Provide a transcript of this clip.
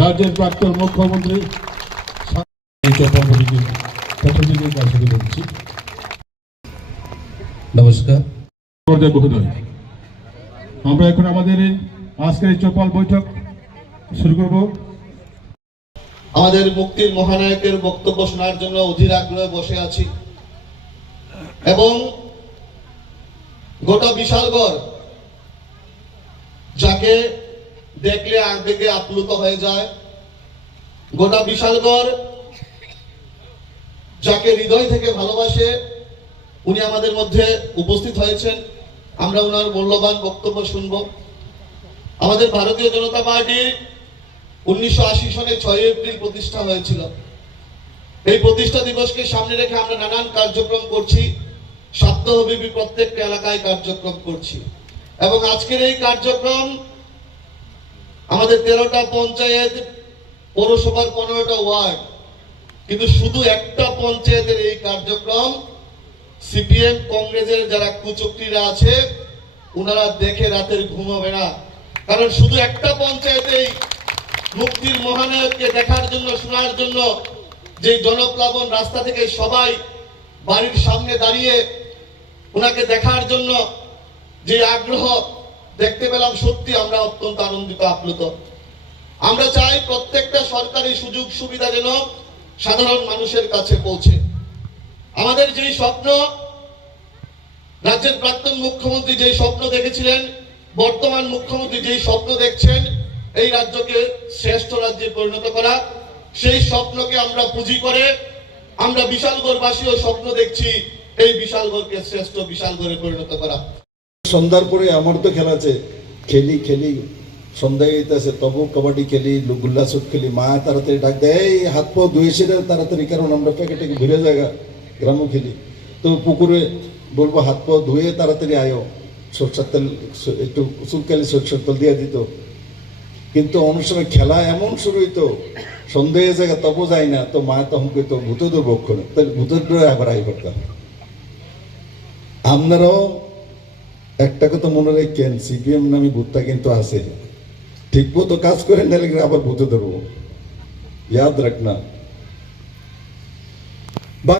রাজ্যের প্রাক্তন মুখ্যমন্ত্রী নমস্কার। আমরা এখন আমাদের আজকের চপাল বৈঠক শুরু করব। আমাদের মুক্তির মহানায়কের বক্তব্য শোনার জন্য অধীর আগ্রহে বসে আছি। এবং গোটা বিশালগড় যাকে দেখলে আবেগে আপ্লুত হয়ে যায়। গোটা বিশালগড় যাকে হৃদয় থেকে ভালোবাসে, উনি আমাদের মধ্যে উপস্থিত হয়েছেন। আমরা ওনার মূল্যবান বক্তব্য শুনব। আমাদের ভারতীয় জনতা পার্টি উনিশশো আশি সনে ছয় এপ্রিল প্রতিষ্ঠা হয়েছিল। এই প্রতিষ্ঠা দিবসকে সামনে রেখে আমরা নানান কার্যক্রম করছি। সপ্তাহব্যাপী প্রত্যেকটা এলাকায় কার্যক্রম করছি। এবং আজকের এই কার্যক্রম আমাদের তেরোটা পঞ্চায়েত, পৌরসভার পনেরোটা ওয়ার্ড। কিন্তু শুধু একটা পঞ্চায়েতের এই কার্যক্রম, সিপিএম কংগ্রেসের যারা কুচক্রীরা আছে ওনারা দেখে রাতের ঘুম হবে না। কারণ শুধু একটা পঞ্চায়েতেই মুক্তির মহানায়ককে দেখার জন্য, শোনার জন্য যে জনপ্লাবন রাস্তা থেকে সবাই বাড়ির সামনে দাঁড়িয়ে ওনাকে দেখার জন্য যে আগ্রহ দেখতে পেলাম সত্যি আমরা অত্যন্ত আনন্দিত, আপ্লুত। আমরা চাই প্রত্যেকটা সরকারি সুযোগ সুবিধা যেন সাধারণ মানুষের কাছে পৌঁছে। আমাদের যেই স্বপ্ন, রাজ্যের প্রাক্তন মুখ্যমন্ত্রী যেই স্বপ্ন দেখেছিলেন, বর্তমান মুখ্যমন্ত্রী যেই স্বপ্ন দেখছেন, এই রাজ্যকে শ্রেষ্ঠ রাজ্যে পরিণত করা, সেই স্বপ্নকে আমরা পুঁজি করে আমরা বিশালগড়বাসীও স্বপ্ন দেখছি। এই বিশালগড়কে শ্রেষ্ঠ বিশালগড়ে পরিণত করা। সন্ধ্যার পরে আমার তো খেলা আছে। খেলি খেলি, সন্ধ্যায় হইতেছে, তবু কবাডি খেলি গুল্লা সুট খেলি। মা তাড়াতাড়ি ডাক দেয়, এই, হাত পা ধুয়েছে রে তাড়াতাড়ি, কারণ আমরা প্যাকেটে ঘুরে জায়গা, গ্রামও খেলি। তো পুকুরে বলব, হাত পা ধুয়ে তাড়াতাড়ি আয়ো। সরষার তেল, একটু চুলকালি সরষের তেল দিয়ে দিত। কিন্তু সময় খেলা এমন শুরু হইতো সন্ধ্যে হয়ে জায়গা তবু যায় না। তো মা তখন কইতো, ভূত দুর্ভক্ষণে তাহলে ভূতের ডরে আবার আই করতাম। আপনারাও একটা কথা মনে রাখেন, সিপিএম নামে ভূতটা কিন্তু আছে। ঠিক মতো কাজ করে নিলে আবার ভূতে ধরবো। ইয়াদ রাখনা